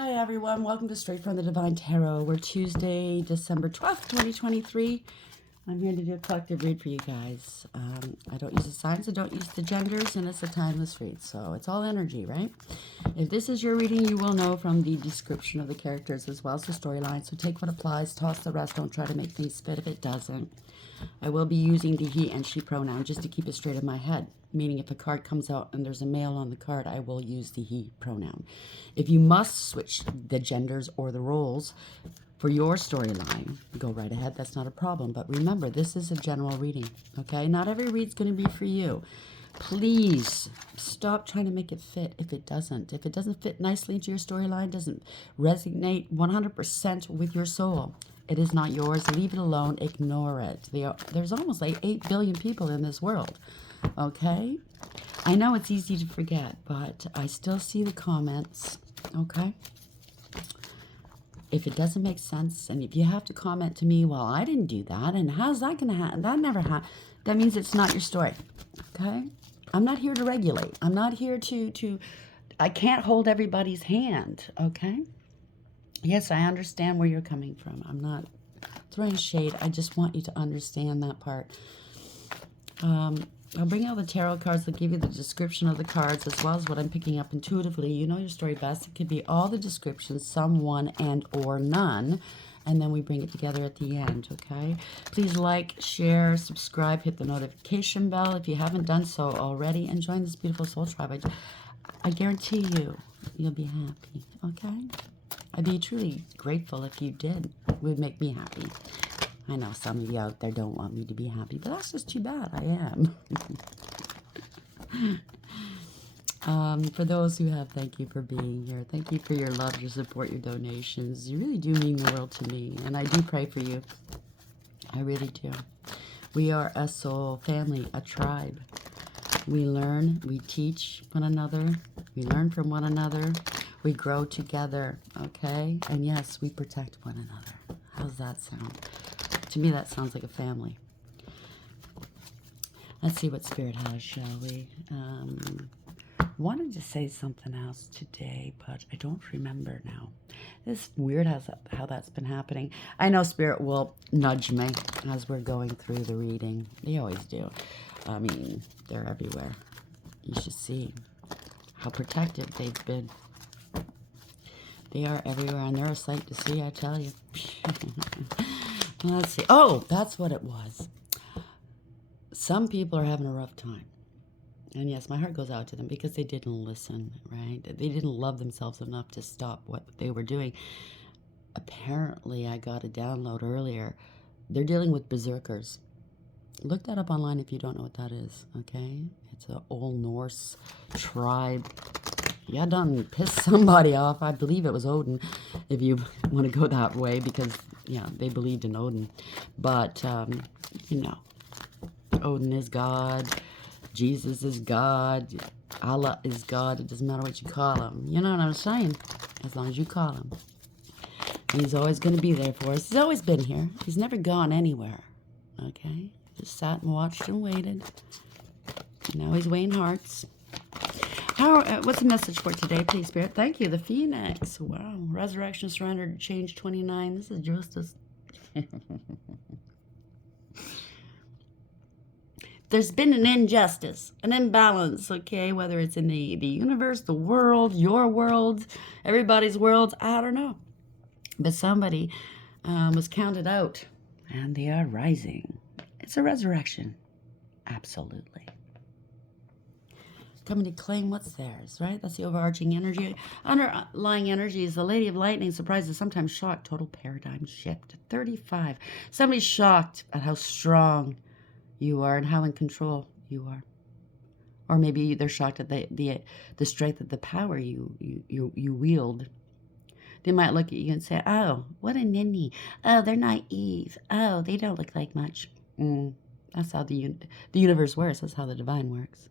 Hi everyone, welcome to Straight from the Divine Tarot. We're Tuesday, December 12th, 2023. I'm here to do a collective read for you guys. I don't use the signs, I don't use the genders, and it's a timeless read, so it's all energy, right? If this is your reading, you will know from the description of the characters as well as the storyline, so take what applies, toss the rest, don't try to make things fit if it doesn't. I will be using the he and she pronoun just to keep it straight in my head, meaning if a card comes out and there's a male on the card, I will use the he pronoun. If you must switch the genders or the roles for your storyline, go right ahead. That's not a problem. But remember, this is a general reading, okay? Not every read's going to be for you. Please stop trying to make it fit if it doesn't. If it doesn't fit nicely into your storyline, doesn't resonate 100% with your soul, it is not yours. Leave it alone. Ignore it. There's almost like 8 billion people in this world. Okay? I know it's easy to forget, but I still see the comments. Okay? If it doesn't make sense, and if you have to comment to me, well, I didn't do that, and how's that going to happen? That never happened. That means it's not your story. Okay? I'm not here to regulate. I'm not here to I can't hold everybody's hand. Okay? Yes, I understand where you're coming from. I'm not throwing shade. I just want you to understand that part. I'll bring out the tarot cards. I'll give you the description of the cards as well as what I'm picking up intuitively. You know your story best. It could be all the descriptions, some, one, and or none. And then we bring it together at the end, okay? Please like, share, subscribe, hit the notification bell if you haven't done so already, and join this beautiful soul tribe. I guarantee you'll be happy, okay? I'd be truly grateful if you did. It would make me happy. I know some of you out there don't want me to be happy, but that's just too bad. I am. For those who have, thank you for being here. Thank you for your love, your support, your donations. You really do mean the world to me, and I do pray for you. I really do. We are a soul family, a tribe. We learn, we teach one another, we learn from one another. We grow together, okay? And yes, we protect one another. How's that sound? To me, that sounds like a family. Let's see what Spirit has, shall we? Wanted to say something else today, but I don't remember now. It's weird how that's been happening. I know Spirit will nudge me as we're going through the reading. They always do. I mean, they're everywhere. You should see how protective they've been. They are everywhere, and they're a sight to see, I tell you. Let's see. Oh, that's what it was. Some people are having a rough time. And yes, my heart goes out to them because they didn't listen, right? They didn't love themselves enough to stop what they were doing. Apparently, I got a download earlier. They're dealing with berserkers. Look that up online if you don't know what that is, okay? It's an Old Norse tribe. Yeah, done pissed somebody off. I believe it was Odin, if you want to go that way, because, yeah, they believed in Odin. But, you know, Odin is God, Jesus is God, Allah is God. It doesn't matter what you call him. You know what I'm saying? As long as you call him. He's always going to be there for us. He's always been here. He's never gone anywhere, okay? Just sat and watched and waited. Now he's weighing hearts. What's the message for today, please, Spirit? Thank you. The Phoenix. Wow. Resurrection, surrender, change 29. This is justice. There's been an injustice, an imbalance, okay? Whether it's in the universe, the world, your world, everybody's world, I don't know. But somebody was counted out, and they are rising. It's a resurrection. Absolutely. Coming to claim what's theirs, right? That's the overarching energy. Underlying energy is the Lady of Lightning, surprises, sometimes shocked, total paradigm shift. 35. Somebody's shocked at how strong you are and how in control you are. Or maybe they're shocked at the strength of the power you wield. They might look at you and say, oh, what a ninny. Oh, they're naive. Oh, they don't look like much. That's how the universe works. That's how the divine works.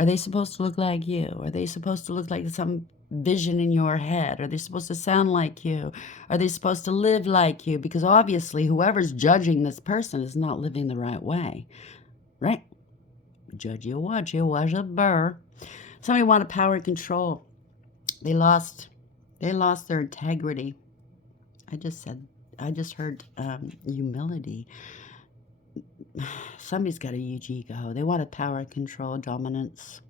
Are they supposed to look like you? Are they supposed to look like some vision in your head? Are they supposed to sound like you? Are they supposed to live like you? Because obviously whoever's judging this person is not living the right way, right? Judge you what you was a burr. Somebody wanted power and control. They lost They lost their integrity. I just heard humility. Somebody's got a huge ego. They wanted power, control, dominance.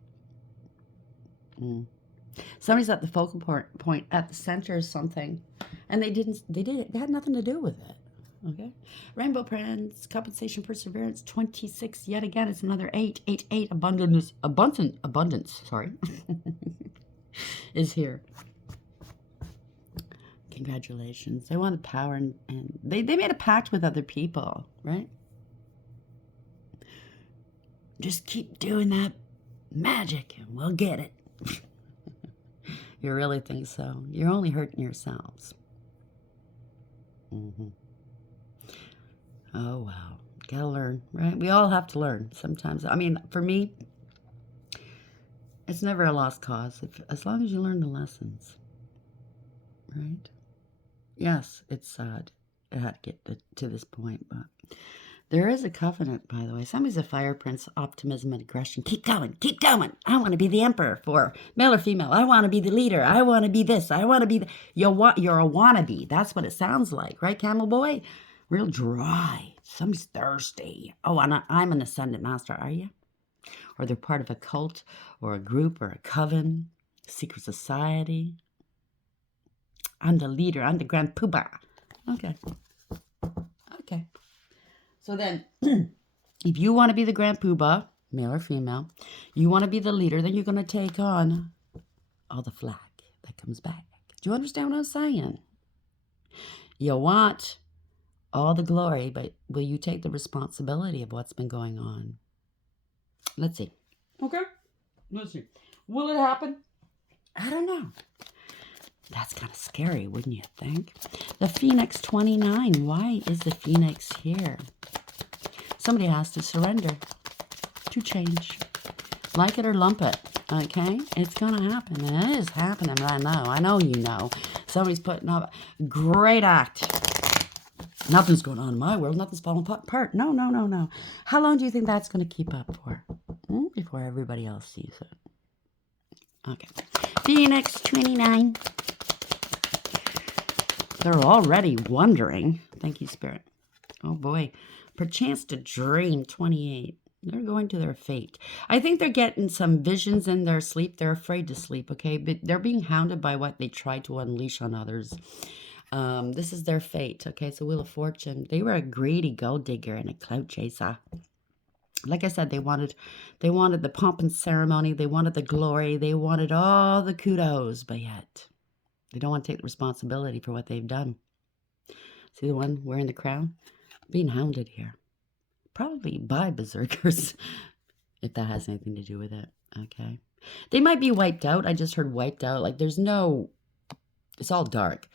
Somebody's at the focal point, at the center of something, and they had nothing to do with it. Okay. Rainbow Prince, compensation, perseverance, 26. Yet again, it's another 8. 8, 8. Abundance, sorry, is here. Congratulations. They wanted power, and they made a pact with other people, right? Just keep doing that magic and we'll get it. You really think so? You're only hurting yourselves. Oh, wow. Gotta learn, right? We all have to learn sometimes. I mean, for me, it's never a lost cause as long as you learn the lessons, right? Yes, it's sad it had to get to this point, but there is a covenant, by the way. Somebody's a fire prince, optimism and aggression. Keep going, keep going. I want to be the emperor, for male or female. I want to be the leader. I want to be this. I want to be you're a wannabe. That's what it sounds like, right, Camel Boy? Real dry. Somebody's thirsty. Oh, I'm an ascendant master, are you? Or they're part of a cult or a group or a coven, secret society. I'm the leader. I'm the grand poobah. Okay. So then, if you want to be the grand poobah, male or female, you want to be the leader, then you're going to take on all the flack that comes back. Do you understand what I'm saying? You want all the glory, but will you take the responsibility of what's been going on? Let's see. Okay. Let's see. Will it happen? I don't know. That's kind of scary, wouldn't you think? The Phoenix 29. Why is the Phoenix here? Somebody has to surrender to change. Like it or lump it, okay? It's going to happen, and it is happening right now. I know you know. Somebody's putting up a great act. Nothing's going on in my world. Nothing's falling apart. No. How long do you think that's going to keep up for? Before everybody else sees it. Okay. Phoenix 29. They're already wondering. Thank you, Spirit. Oh, boy. Perchance to dream, 28. They're going to their fate. I think they're getting some visions in their sleep. They're afraid to sleep, okay? But they're being hounded by what they try to unleash on others. This is their fate, okay? So Wheel of Fortune. They were a greedy gold digger and a clout chaser. Like I said, they wanted the pomp and ceremony. They wanted the glory. They wanted all the kudos, but yet they don't want to take the responsibility for what they've done. See the one wearing the crown? Being hounded here. Probably by berserkers, if that has anything to do with it. Okay. They might be wiped out. I just heard wiped out. Like it's all dark.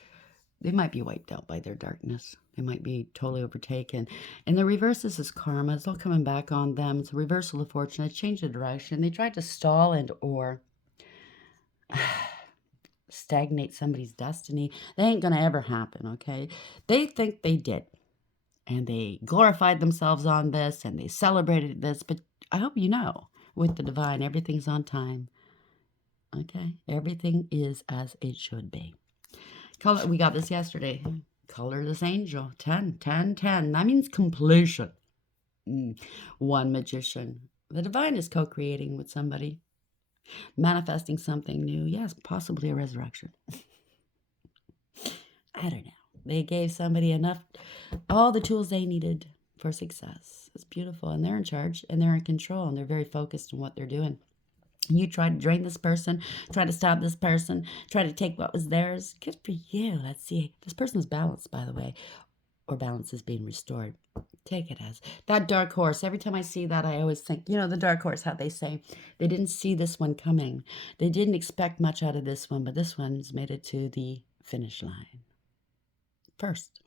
They might be wiped out by their darkness. They might be totally overtaken. And the reverse, this is karma. It's all coming back on them. It's a reversal of fortune. It's changed the direction. They tried to stall and or stagnate somebody's destiny. They ain't going to ever happen, okay? They think they did. And they glorified themselves on this, and they celebrated this. But I hope you know, with the divine, everything's on time. Okay? Everything is as it should be. Color, we got this yesterday. Colorless angel. 10, 10, 10. That means completion. One magician. The divine is co-creating with somebody. Manifesting something new. Yes, possibly a resurrection. I don't know. They gave somebody all the tools they needed for success. It's beautiful. And they're in charge, and they're in control, and they're very focused on what they're doing. You try to drain this person, try to stop this person, try to take what was theirs. Good for you. Let's see. This person is balanced, by the way, or balance is being restored. Take it as that dark horse. Every time I see that, I always think, the dark horse, how they say, they didn't see this one coming. They didn't expect much out of this one, but this one's made it to the finish line. First,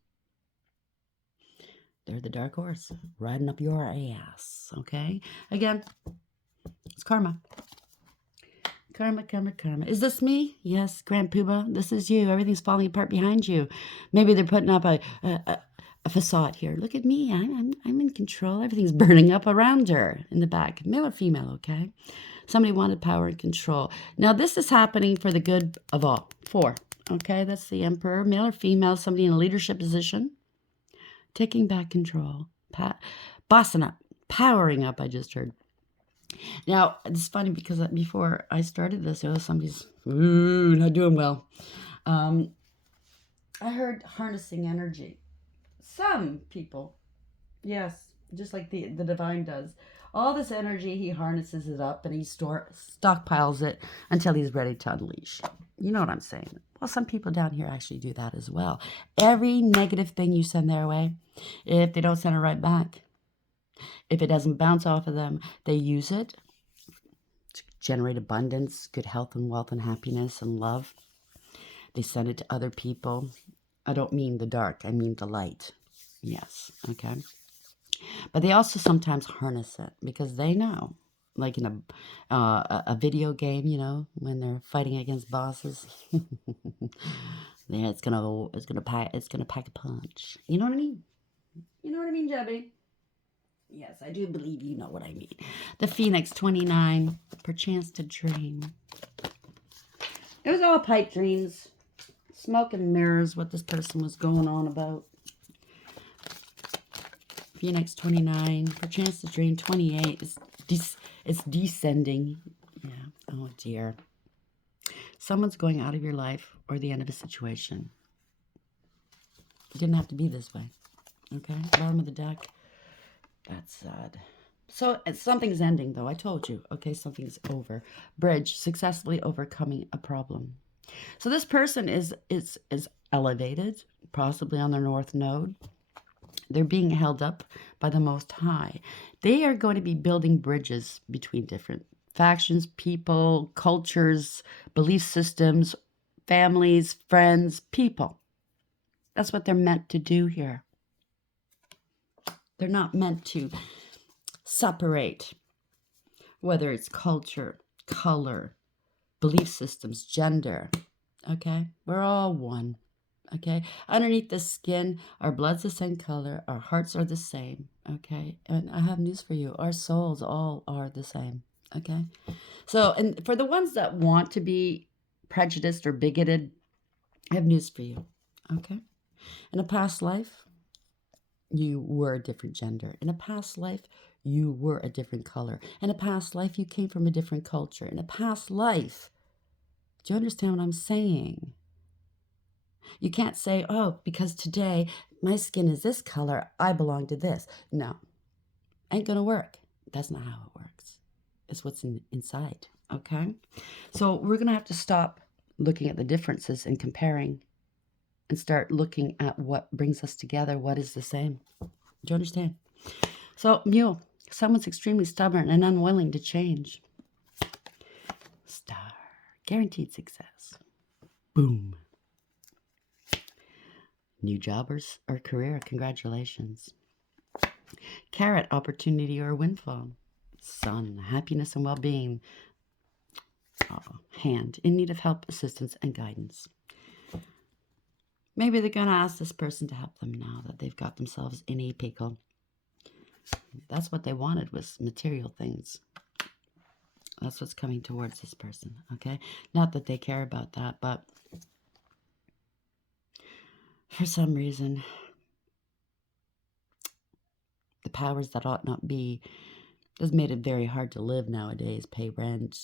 they're the dark horse riding up your ass, okay? Again, it's karma. Karma. Is this me? Yes, Grand Poobah, this is you. Everything's falling apart behind you. Maybe they're putting up a facade here. Look at me. I'm in control. Everything's burning up around her in the back. Male or female, okay? Somebody wanted power and control. Now, this is happening for the good of all. 4. Okay, that's the Emperor. Male or female, somebody in a leadership position. Taking back control. Bossing up. Powering up, I just heard. Now, it's funny because before I started this, somebody's not doing well. I heard harnessing energy. Some people, yes, just like the divine does. All this energy, he harnesses it up and he stockpiles it until he's ready to unleash. You know what I'm saying? Well, some people down here actually do that as well. Every negative thing you send their way, if they don't send it right back, if it doesn't bounce off of them, they use it to generate abundance, good health and wealth and happiness and love. They send it to other people. I don't mean the dark, I mean the light. Yes, okay. But they also sometimes harness it because they know, like in a video game, when they're fighting against bosses, yeah, it's gonna pack a punch. You know what I mean? You know what I mean, Jebby? Yes, I do believe you know what I mean. The Phoenix 29, perchance to dream. It was all pipe dreams, smoke and mirrors. What this person was going on about. Phoenix 29, perchance to dream 28. It's descending. Yeah. Oh dear. Someone's going out of your life or the end of a situation. It didn't have to be this way. Okay. Bottom of the deck. That's sad. So something's ending though. I told you. Okay. Something's over. Bridge. Successfully overcoming a problem. So this person is elevated, possibly on their north node. They're being held up by the Most High. They are going to be building bridges between different factions, people, cultures, belief systems, families, friends, people. That's what they're meant to do here. They're not meant to separate, whether it's culture, color, belief systems, gender. Okay? We're all one. Okay, underneath the skin, our blood's the same color, our hearts are the same. Okay, and I have news for you: our souls all are the same. Okay, so and for the ones that want to be prejudiced or bigoted, I have news for you. Okay, in a past life, you were a different gender. In a past life, you were a different color. In a past life, you came from a different culture. In a past life, do you understand what I'm saying? You can't say, oh, because today my skin is this color, I belong to this. No, ain't gonna work. That's not how it works. It's what's inside, okay? So we're gonna have to stop looking at the differences and comparing and start looking at what brings us together, what is the same. Do you understand? So, Mule, someone's extremely stubborn and unwilling to change. Star, guaranteed success. Boom. New job or career, congratulations. Carrot, opportunity or windfall. Sun, happiness and well-being. Hand, in need of help, assistance, and guidance. Maybe they're going to ask this person to help them now that they've got themselves in a pickle. That's what they wanted, was material things. That's what's coming towards this person, okay? Not that they care about that, but for some reason, the powers that ought not be has made it very hard to live nowadays. Pay rent,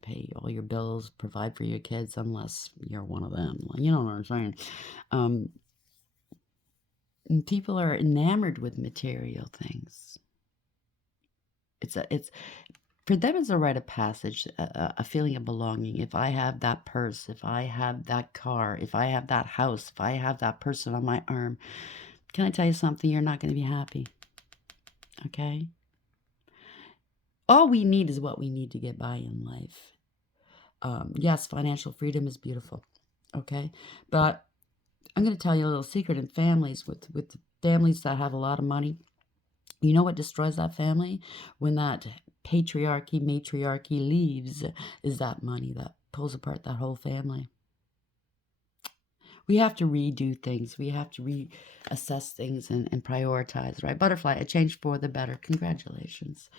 pay all your bills, provide for your kids, unless you're one of them. You know what I'm saying? And people are enamored with material things. It's for them, it's a rite of passage, a feeling of belonging. If I have that purse, if I have that car, if I have that house, if I have that person on my arm, can I tell you something? You're not going to be happy. Okay? All we need is what we need to get by in life. Yes, financial freedom is beautiful. Okay? But I'm going to tell you a little secret in families, with families that have a lot of money. You know what destroys that family? When that patriarchy, matriarchy leaves, is that money that pulls apart that whole family. We have to redo things. We have to reassess things and prioritize, right? Butterfly, a change for the better. Congratulations.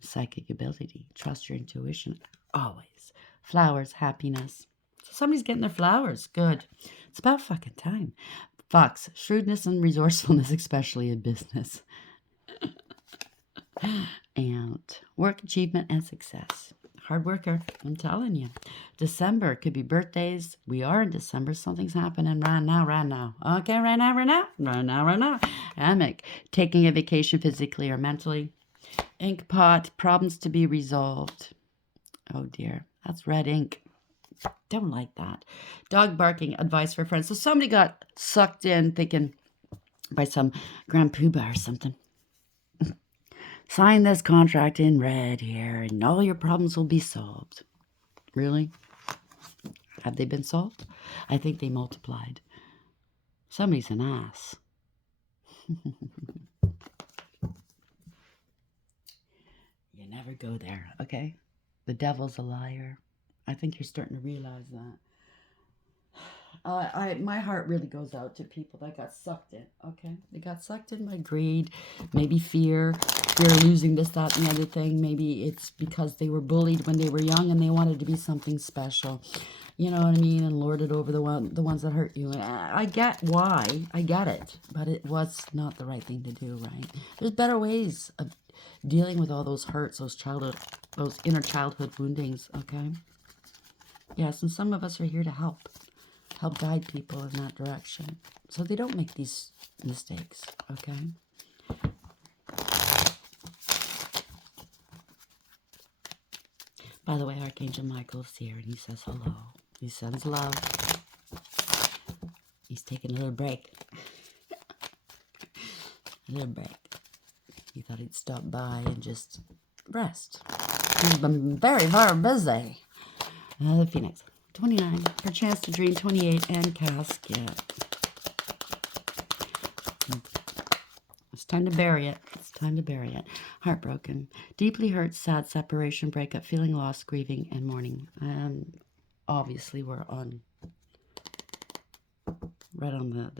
Psychic ability. Trust your intuition. Always. Flowers, happiness. Somebody's getting their flowers. Good. It's about fucking time. Fox, shrewdness and resourcefulness, especially in business. And work achievement and success. Hard worker, I'm telling you. December could be birthdays. We are in December. Something's happening right now. Okay, right now. Hammock, taking a vacation physically or mentally. Ink pot, problems to be resolved. Oh dear, that's red ink. Don't like that. Dog barking, advice for friends. So somebody got sucked in thinking by some grand poobah or something. Sign this contract in red here and all your problems will be solved. Really? Have they been solved? I think they multiplied. Somebody's an ass. You never go there, okay? The devil's a liar. I think you're starting to realize that. My heart really goes out to people that got sucked in, okay? They got sucked in by greed, maybe fear of losing this, that, and the other thing. Maybe it's because they were bullied when they were young and they wanted to be something special. You know what I mean? And lord it over the ones that hurt you. And I get why. I get it. But it was not the right thing to do, right? There's better ways of dealing with all those hurts, those inner childhood woundings, okay? Yes, and some of us are here to help guide people in that direction so they don't make these mistakes, okay? By the way, Archangel Michael's here and he says hello. He sends love. He's taking a little break. A little break. He thought he'd stop by and just rest. He's been very, very busy. The Phoenix. 29. Her chance to dream. 28. And casket. It's time to bury it. It's time to bury it. Heartbroken. Deeply hurt, sad, separation, breakup, feeling lost, grieving, and mourning. Obviously, we're on right on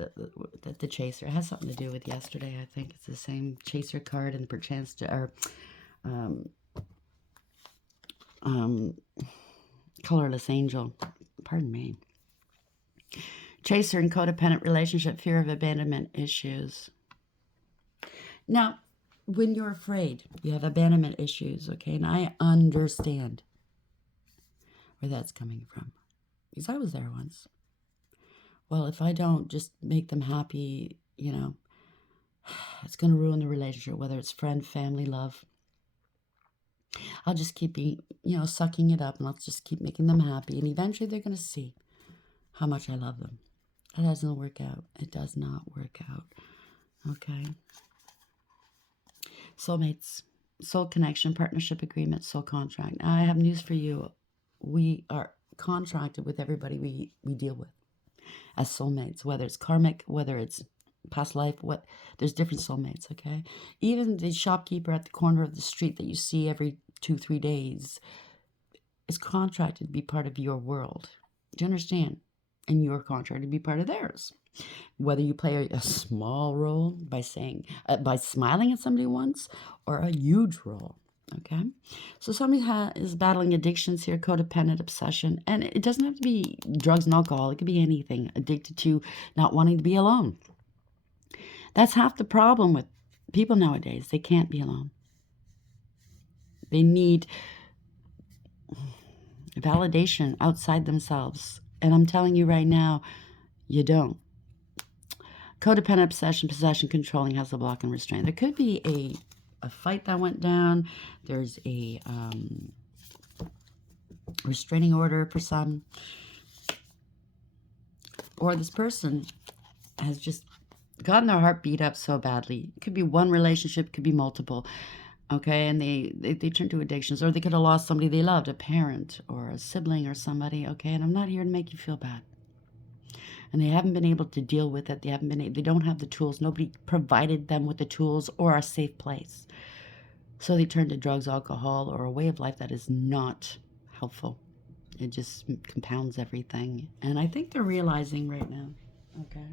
the chaser. It has something to do with yesterday, I think. It's the same chaser card and perchance to, or colorless angel. Pardon me. Chaser and codependent relationship, fear of abandonment issues. Now, when you're afraid, you have abandonment issues, okay? And I understand where that's coming from. Because I was there once. Well, if I don't just make them happy, you know, it's going to ruin the relationship, whether it's friend, family, love. I'll just keep being, you know, sucking it up and I'll just keep making them happy. And eventually they're going to see how much I love them. It doesn't work out. It does not work out. Okay. Soulmates, soul connection, partnership agreement, soul contract. Now, I have news for you. We are contracted with everybody we deal with as soulmates, whether it's karmic, whether it's past life, there's different soulmates, okay? Even the shopkeeper at the corner of the street that you see every 2-3 days is contracted to be part of your world. Do you understand? And you're contracted to be part of theirs. Whether you play a small role by by smiling at somebody once, or a huge role, okay? So somebody is battling addictions here, codependent, obsession, and it doesn't have to be drugs and alcohol. It could be anything. Addicted to not wanting to be alone. That's half the problem with people nowadays. They can't be alone. They need validation outside themselves. And I'm telling you right now, you don't. Codependent, obsession, possession, controlling, hustle, block, and restraint. There could be a fight that went down. There's a restraining order for some. Or this person has just gotten their heart beat up so badly. It could be one relationship, could be multiple. Okay, and they turn to addictions. Or they could have lost somebody they loved, a parent or a sibling or somebody. Okay, and I'm not here to make you feel bad. And they haven't been able to deal with it. They don't have the tools. Nobody provided them with the tools or a safe place. So they turn to drugs, alcohol, or a way of life that is not helpful. It just compounds everything. And I think they're realizing right now, okay,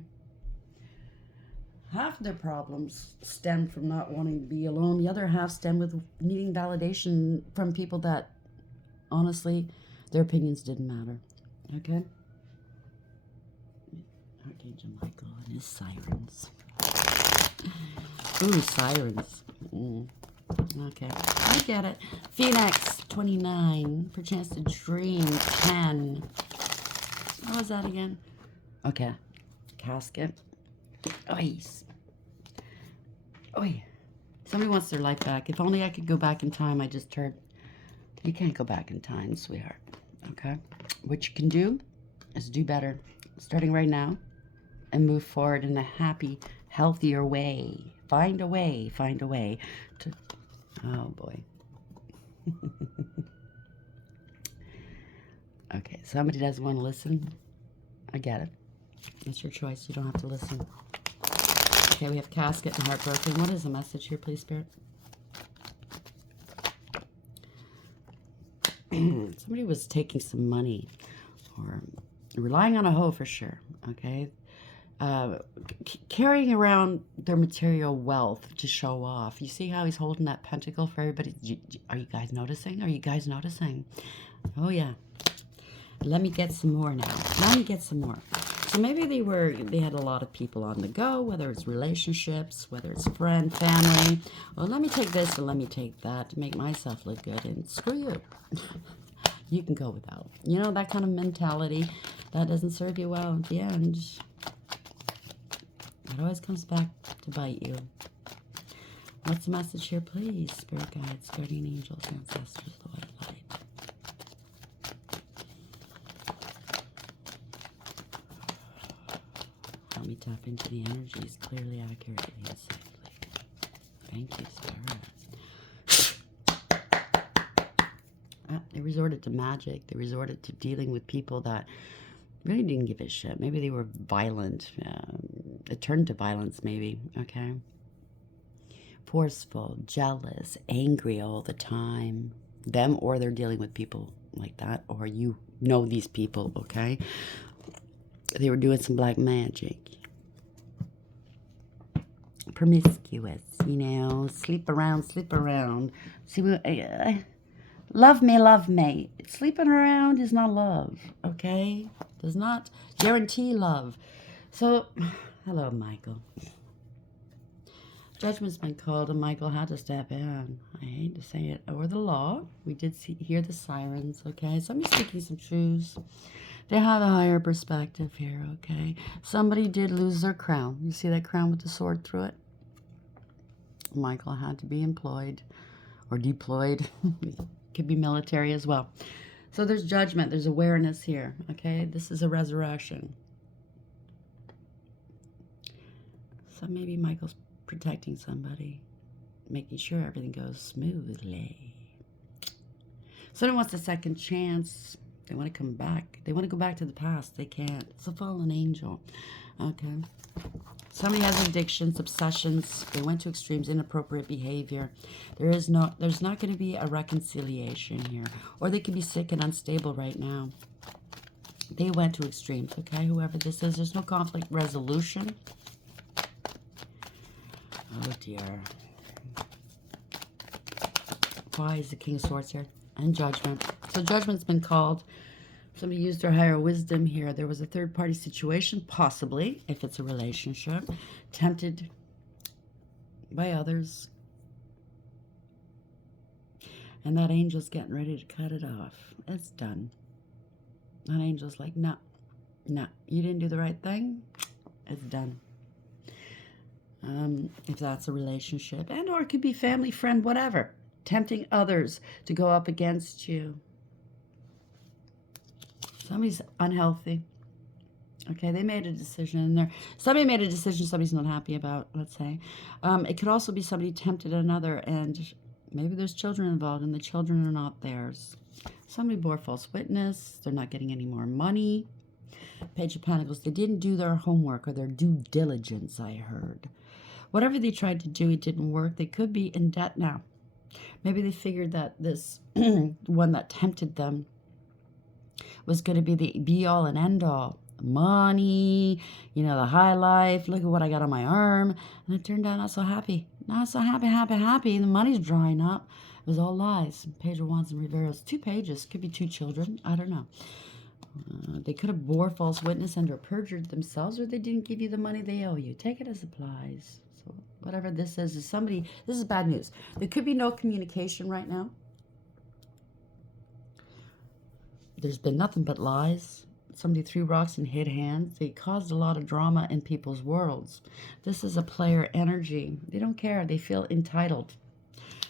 half of their problems stem from not wanting to be alone. The other half stem with needing validation from people that, honestly, their opinions didn't matter. Okay? Archangel Michael and his sirens. Ooh, sirens. Okay, I get it. Phoenix, 29. Perchance to dream, 10. What was that again? Okay. Casket. Oi. Oi. Somebody wants their life back. If only I could go back in time. I just heard. You can't go back in time, sweetheart. Okay? What you can do is do better. Starting right now. And move forward in a happy, healthier way. Find a way to... Oh, boy. Okay, somebody doesn't want to listen. I get it. It's your choice. You don't have to listen. Okay, we have casket and heartbroken. What is the message here, please, Spirit? Somebody was taking some money or relying on a hoe for sure, okay? Carrying around their material wealth to show off. You see how he's holding that pentacle for everybody? Are you guys noticing? Are you guys noticing? Oh, yeah. Let me get some more now. Let me get some more. So maybe they had a lot of people on the go, whether it's relationships, whether it's friend, family. Well, let me take this and let me take that to make myself look good, and screw you. You can go without. You know, that kind of mentality, that doesn't serve you well at the end. It always comes back to bite you. What's the message here, please? Spirit guides, guardian angels, ancestors, the white light. Help me tap into the energies clearly, accurately, and safely. Thank you, Spirit. They resorted to magic. They resorted to dealing with people that really didn't give a shit. Maybe they were violent. It turned to violence, maybe. Okay. Forceful, jealous, angry all the time. Them, or they're dealing with people like that, or you know these people. Okay. They were doing some black magic. Promiscuous, you know. Sleep around. See, love me. Sleeping around is not love, okay? Does not guarantee love. So, hello, Michael. Judgment's been called, and Michael had to step in. I hate to say it. Or the law. We did hear the sirens, okay? Somebody's speaking some truths. They have a higher perspective here, okay? Somebody did lose their crown. You see that crown with the sword through it? Michael had to be employed or deployed. Could be military as well. So there's judgment. There's awareness here, okay? This is a resurrection. So maybe Michael's protecting somebody, making sure everything goes smoothly. Someone wants a second chance. They want to come back. They want to go back to the past. They can't. It's a fallen angel. Okay. Somebody has addictions, obsessions. They went to extremes, inappropriate behavior. There's not going to be a reconciliation here. Or they could be sick and unstable right now. They went to extremes, okay? Whoever this is, there's no conflict resolution. Oh, dear. Why is the King of Swords here? And judgment. So judgment's been called. Somebody used their higher wisdom here. There was a third-party situation, possibly, if it's a relationship, tempted by others. And that angel's getting ready to cut it off. It's done. That angel's like, no, you didn't do the right thing. It's done. If that's a relationship, and or it could be family, friend, whatever. Tempting others to go up against you. Somebody's unhealthy. Okay, they made a decision in there. Somebody made a decision somebody's not happy about, let's say. It could also be somebody tempted another, and maybe there's children involved, and the children are not theirs. Somebody bore false witness. They're not getting any more money. Page of Pentacles. They didn't do their homework or their due diligence, I heard. Whatever they tried to do, it didn't work. They could be in debt now. Maybe they figured that this one that tempted them was going to be the be-all and end-all. Money, you know, the high life. Look at what I got on my arm. And it turned out not so happy. Not so happy. The money's drying up. It was all lies. Page of Wands and Reversals. 2 pages. Could be 2 children. I don't know. They could have bore false witness and or perjured themselves, or they didn't give you the money they owe you. Take it as applies. So whatever this is somebody, this is bad news. There could be no communication right now. There's been nothing but lies. Somebody threw rocks and hid hands. They caused a lot of drama in people's worlds. This is a player energy. They don't care. They feel entitled.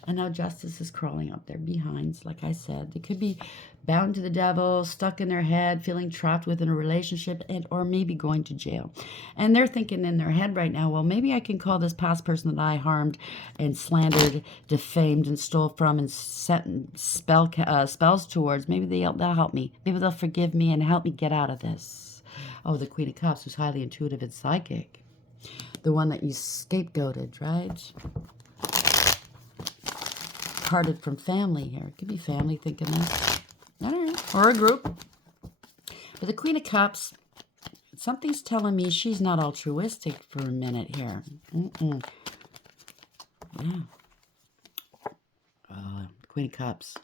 And now justice is crawling up their behinds, like I said. They could be bound to the devil, stuck in their head, feeling trapped within a relationship, and or maybe going to jail. And they're thinking in their head right now, well, maybe I can call this past person that I harmed and slandered, defamed, and stole from and sent spells towards. Maybe they'll help me. Maybe they'll forgive me and help me get out of this. Oh, the Queen of Cups, who's highly intuitive and psychic. The one that you scapegoated, right? Parted from family here. It could be family thinking this. I don't know. Or a group. But the Queen of Cups, something's telling me she's not altruistic for a minute here. Yeah. Queen of Cups.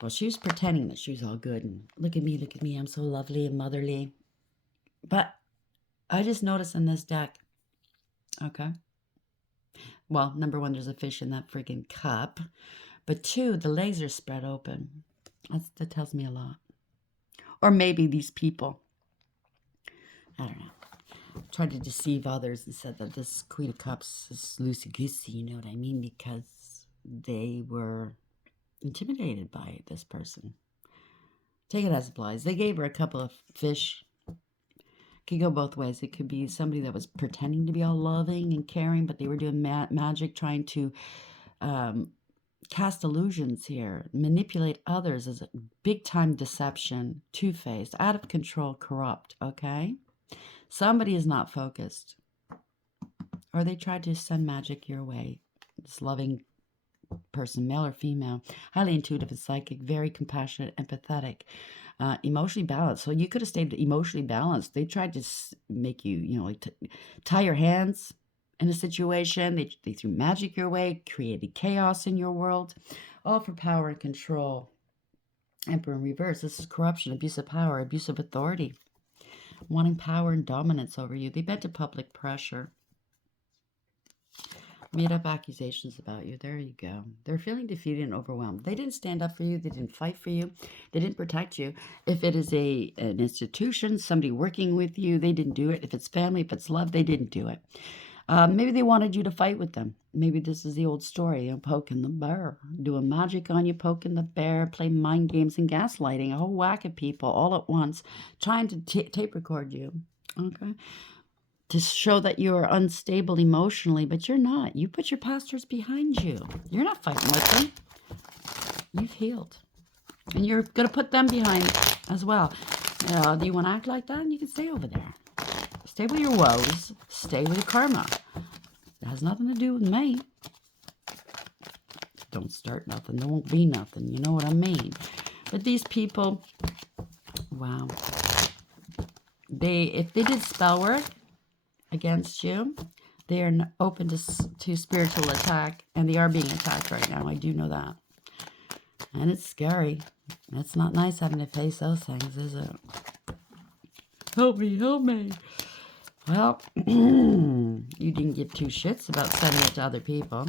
Well, she was pretending that she was all good. And look at me, I'm so lovely and motherly. But I just noticed in this deck, okay. Well, number one, there's a fish in that freaking cup. But two, the legs are spread open. That tells me a lot. Or maybe these people, I don't know, tried to deceive others and said that this Queen of Cups is loosey-goosey, you know what I mean? Because they were intimidated by this person. Take it as applies. They gave her a couple of fish. Could go both ways. It could be somebody that was pretending to be all loving and caring, but they were doing magic, trying to cast illusions here, manipulate others as a big-time deception, two-faced, out of control, corrupt, okay? Somebody is not focused. Or they tried to send magic your way. This loving person, male or female, highly intuitive and psychic, very compassionate, empathetic, emotionally balanced. So you could have stayed emotionally balanced. They tried to make you, you know, like tie your hands in a situation. They threw magic your way, created chaos in your world, all for power and control. Emperor in reverse. This is corruption, abuse of power, abuse of authority, wanting power and dominance over you. They bent to public pressure. Made up accusations about you. There you go. They're feeling defeated and overwhelmed. They didn't stand up for you. They didn't fight for you. They didn't protect you. If it is an institution, somebody working with you, they didn't do it. If it's family, if it's love, they didn't do it. Maybe they wanted you to fight with them. Maybe this is the old story of poking the bear, doing magic on you, poking the bear, play mind games and gaslighting, a whole whack of people all at once, trying to tape record you, okay, to show that you are unstable emotionally, but you're not. You put your pastors behind you. You're not fighting with them. You've healed. And you're going to put them behind as well. Do you want to act like that? You can stay over there. Stay with your woes. Stay with your karma. It has nothing to do with me. Don't start nothing. There won't be nothing. You know what I mean? But these people, wow. If they did spell work against you, they are open to spiritual attack. And they are being attacked right now. I do know that. And it's scary. It's not nice having to face those things, is it? Help me, help me. Well, you didn't give two shits about sending it to other people.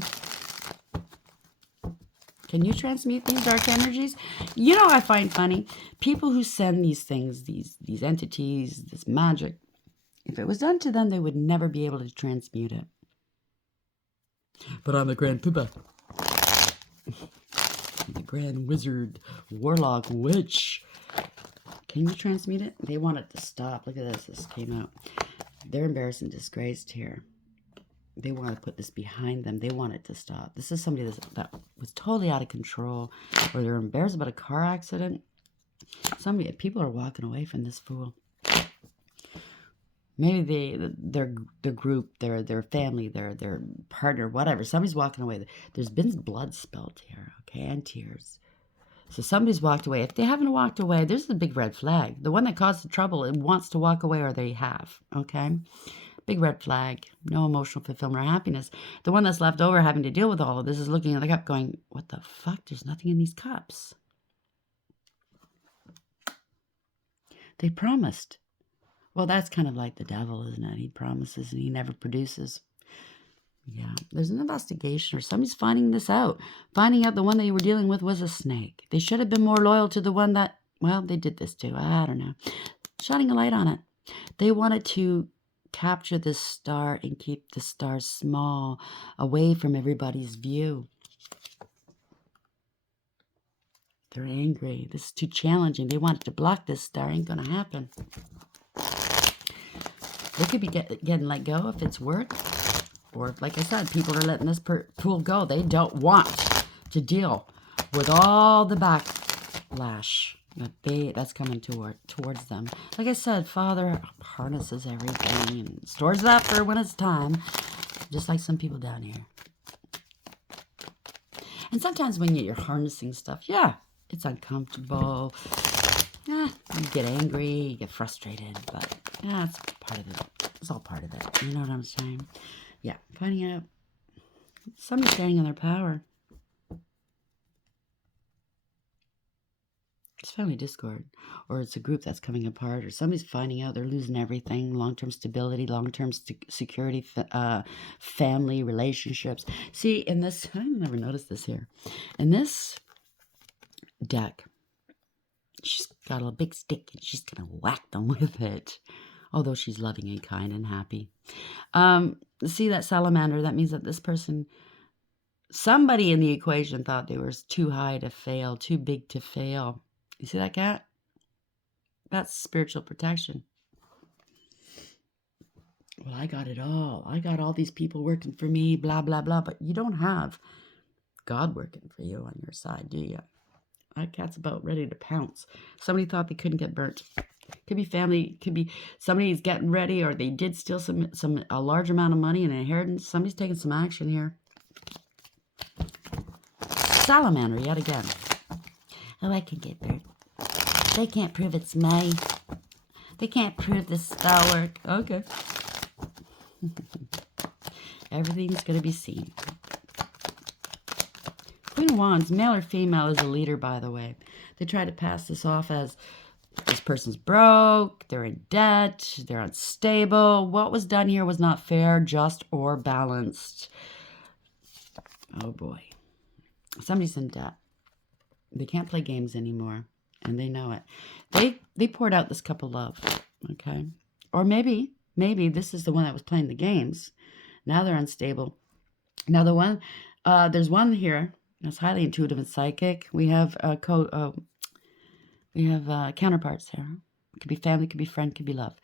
Can you transmute these dark energies? You know, I find funny people who send these things, these entities, this magic. If it was done to them, they would never be able to transmute it. But I'm the Grand Poobah. The Grand Wizard, Warlock, Witch. Can you transmute it? They want it to stop. Look at this. This came out. They're embarrassed and disgraced here. They want to put this behind them. They want it to stop. This is somebody that was totally out of control, or they're embarrassed about a car accident. People are walking away from this fool. Maybe their group, their family, their partner, whatever. Somebody's walking away. There's been blood spilled here, okay, and tears. So somebody's walked away. If they haven't walked away, there's a big red flag. The one that caused the trouble, it wants to walk away, or they have, okay? Big red flag. No emotional fulfillment or happiness. The one that's left over having to deal with all of this is looking at the cup going, what the fuck? There's nothing in these cups. They promised. Well, that's kind of like the devil, isn't it? He promises and he never produces. Yeah, there's an investigation or somebody's finding this out. Finding out the one that you were dealing with was a snake. They should have been more loyal to the one that, well, they did this too. I don't know. Shining a light on it. They wanted to capture this star and keep the star small, away from everybody's view. They're angry. This is too challenging. They wanted to block this star. Ain't gonna happen. They could be getting let go if it's work. Or, like I said, people are letting this pool go. They don't want to deal with all the backlash that's coming towards them. Like I said, Father harnesses everything and stores that for when it's time. Just like some people down here. And sometimes when you're harnessing stuff, yeah, it's uncomfortable. Yeah, you get angry, you get frustrated, but yeah, it's part of it. It's all part of it. You know what I'm saying? Yeah, finding out somebody's standing in their power. It's family discord, or it's a group that's coming apart, or somebody's finding out they're losing everything, long-term stability, long-term security, family, relationships. See, in this, I never noticed this here. In this deck, she's got a big stick, and she's going to whack them with it, although she's loving and kind and happy. See that salamander? That means that this person, somebody in the equation thought they were too high to fail, too big to fail. You see that cat? That's spiritual protection. Well, I got it all. I got all these people working for me, blah, blah, blah. But you don't have God working for you on your side, do you? That cat's about ready to pounce. Somebody thought they couldn't get burnt. Could be family. Could be somebody's getting ready, or they did steal a large amount of money, an inheritance. Somebody's taking some action here. Salamander, yet again. Oh, I can get burnt. They can't prove it's me. They can't prove the spell work. Okay. Everything's going to be seen. Queen of Wands, male or female, is a leader, by the way. They try to pass this off as this person's broke, they're in debt, they're unstable. What was done here was not fair, just, or balanced. Oh, boy. Somebody's in debt. They can't play games anymore. And they know it. They poured out this cup of love, okay? Or maybe this is the one that was playing the games. Now they're unstable. Now the one, there's one here that's highly intuitive and psychic. We have counterparts here. It could be family, could be friend, could be love.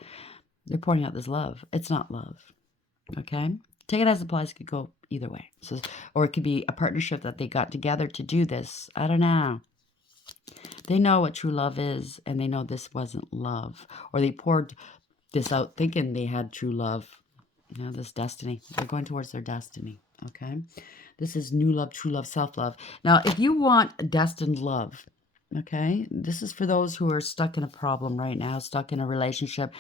They're pouring out this love. It's not love, okay? Take it as it applies. It could go either way. So, or it could be a partnership that they got together to do this. I don't know. They know what true love is, and they know this wasn't love. Or they poured this out thinking they had true love. You know, this destiny. They're going towards their destiny, okay? This is new love, true love, self-love. Now, if you want destined love, okay, this is for those who are stuck in a problem right now, stuck in a relationship.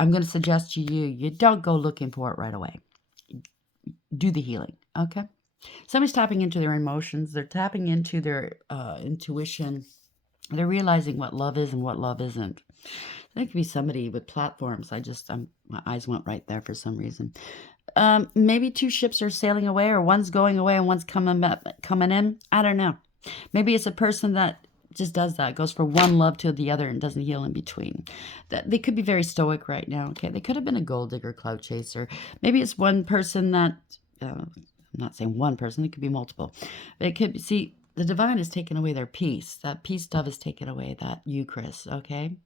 I'm going to suggest to you, you don't go looking for it right away. Do the healing, okay? Somebody's tapping into their emotions. They're tapping into their intuition. They're realizing what love is and what love isn't. There could be somebody with platforms. My eyes went right there for some reason. Maybe two ships are sailing away, or one's going away and one's coming in. I don't know. Maybe it's a person that just does that, goes from one love to the other and doesn't heal in between. They could be very stoic right now. Okay, they could have been a gold digger, cloud chaser. Maybe it's one person that. I'm not saying one person. It could be multiple. It could be. See, the divine has taken away their peace. That peace dove has taken away that Eucharist. Okay.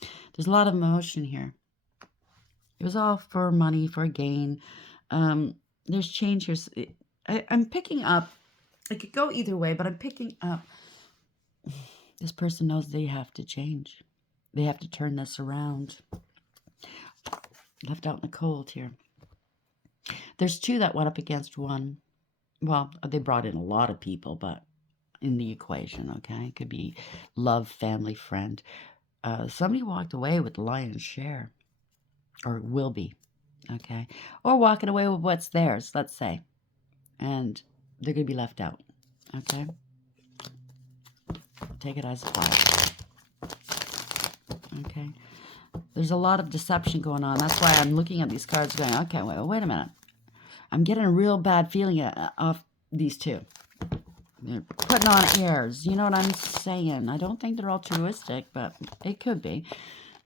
There's a lot of emotion here. It was all for money, for gain. There's change here. I'm picking up. It could go either way, but I'm picking up. This person knows they have to change. They have to turn this around. Left out in the cold here. There's two that went up against one. Well, they brought in a lot of people, but in the equation, okay? It could be love, family, friend. Somebody walked away with the lion's share, or will be, okay? Or walking away with what's theirs, let's say, and they're going to be left out, okay? Take it as it was. There's a lot of deception going on. That's why I'm looking at these cards going, okay, wait a minute. I'm getting a real bad feeling off these two. They're putting on airs. You know what I'm saying? I don't think they're altruistic, but it could be.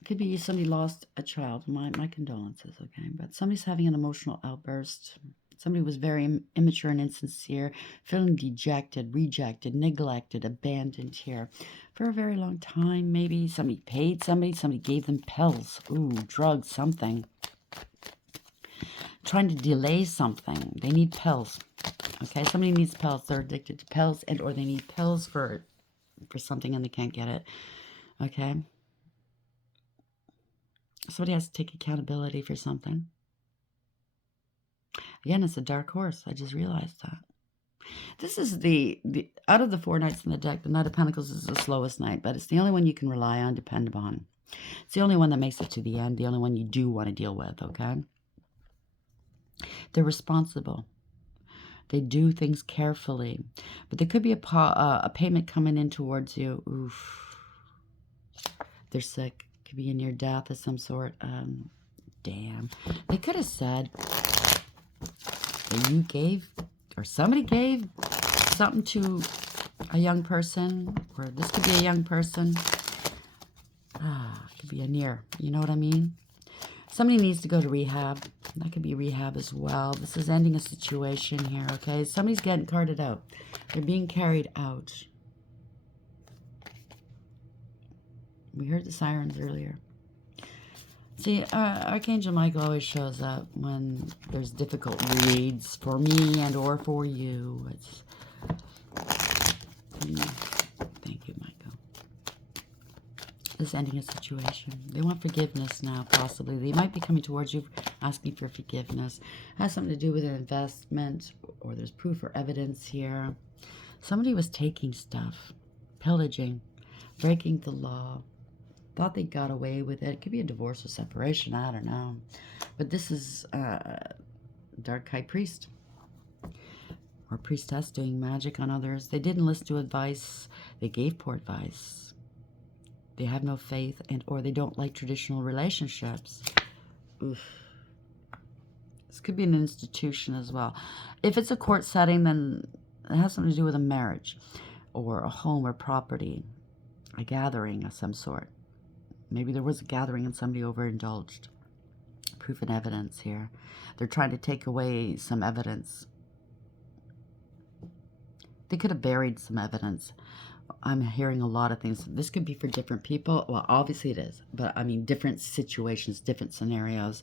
It could be somebody lost a child. My condolences, okay? But somebody's having an emotional outburst. Somebody was very immature and insincere, feeling dejected, rejected, neglected, abandoned here for a very long time. Maybe somebody paid somebody gave them pills, ooh, drugs, something. Trying to delay something. They need pills. Okay, somebody needs pills. They're addicted to pills, and or they need pills for something and they can't get it. Okay. Somebody has to take accountability for something. Again, it's a dark horse. I just realized that. This is the out of the 4 knights in the deck, the Knight of Pentacles is the slowest knight, but it's the only one you can rely on, depend upon. It's the only one that makes it to the end, the only one you do want to deal with, okay? They're responsible. They do things carefully, but there could be a payment coming in towards you. Oof. They're sick. Could be a near death of some sort. Damn. They could have said that you gave, or somebody gave something to a young person, or this could be a young person. It could be a near. You know what I mean? Somebody needs to go to rehab. That could be rehab as well. This is ending a situation here, okay? Somebody's getting carted out. They're being carried out. We heard the sirens earlier. See, Archangel Michael always shows up when there's difficult reads for me and or for you. It's, thank you, Michael. This ending a situation. They want forgiveness now, possibly. They might be coming towards you, asking for forgiveness. It has something to do with an investment, or there's proof or evidence here. Somebody was taking stuff, pillaging, breaking the law. Thought they got away with it. It could be a divorce or separation. I don't know. But this is Dark High Priest. Or priestess doing magic on others. They didn't listen to advice. They gave poor advice. They have no faith, and or they don't like traditional relationships. Oof. This could be an institution as well. If it's a court setting, then it has something to do with a marriage or a home or property, a gathering of some sort. Maybe there was a gathering and somebody overindulged. Proof and evidence here. They're trying to take away some evidence. They could have buried some evidence. I'm hearing a lot of things. This could be for different people. Well, obviously it is. But, I mean, different situations, different scenarios.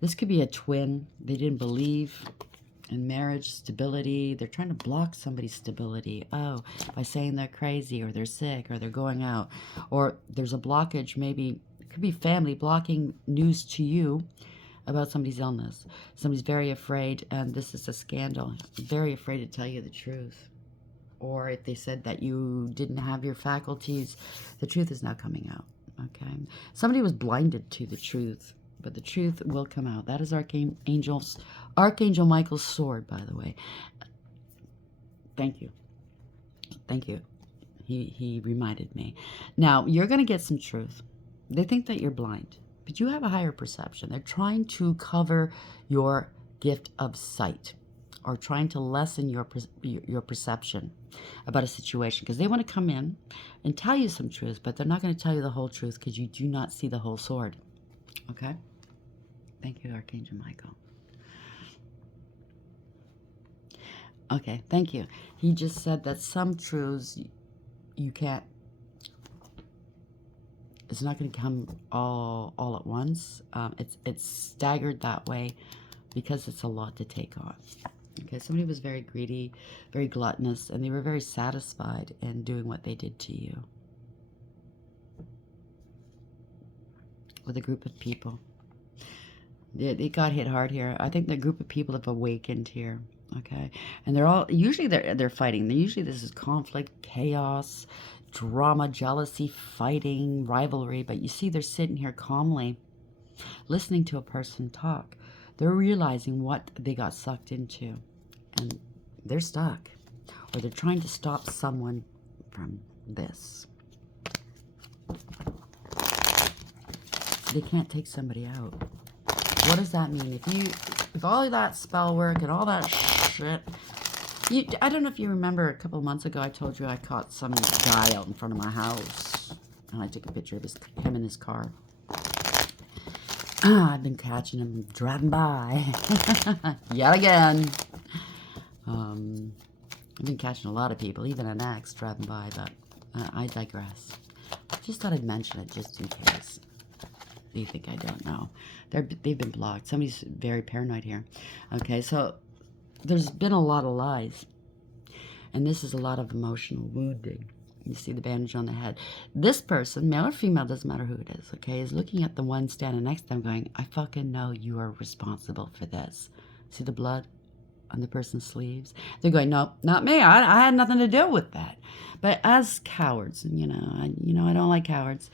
This could be a twin. They didn't believe in marriage, stability. They're trying to block somebody's stability. Oh, by saying they're crazy or they're sick or they're going out. Or there's a blockage. Maybe it could be family blocking news to you about somebody's illness. Somebody's very afraid, and this is a scandal. Very afraid to tell you the truth. Or if they said that you didn't have your faculties, the truth is now coming out. Okay. Somebody was blinded to the truth, but the truth will come out. That is Archangel Michael's sword, by the way. Thank you. Thank you. He reminded me. Now, you're going to get some truth. They think that you're blind, but you have a higher perception. They're trying to cover your gift of sight, or trying to lessen your perception about a situation, because they want to come in and tell you some truth, but they're not going to tell you the whole truth because you do not see the whole sword. Okay? Thank you, Archangel Michael. Okay, thank you. He just said that some truths you can't, it's not going to come all at once. It's staggered that way because it's a lot to take on. Okay, somebody was very greedy, very gluttonous, and they were very satisfied in doing what they did to you. With a group of people. They got hit hard here. I think the group of people have awakened here. Okay, and they're all, usually they're fighting. Usually this is conflict, chaos, drama, jealousy, fighting, rivalry. But you see, they're sitting here calmly, listening to a person talk. They're realizing what they got sucked into, and they're stuck, or they're trying to stop someone from this. they can't take somebody out. What does that mean? If all of that spell work and all that shit, I don't know if you remember a couple of months ago I told you I caught some guy out in front of my house, and I took a picture of him in his car. I've been catching him driving by yet again. I've been catching a lot of people, even an ex driving by, but I digress. Just thought I'd mention it just in case you think I don't know. They've been blocked. Somebody's very paranoid here. Okay, so there's been a lot of lies, and this is a lot of emotional wounding. You see the bandage on the head. This person, male or female, doesn't matter who it is, okay, is looking at the one standing next to them going, I fucking know you are responsible for this. See the blood on the person's sleeves? They're going, no, not me. I had nothing to do with that. But as cowards, I don't like cowards.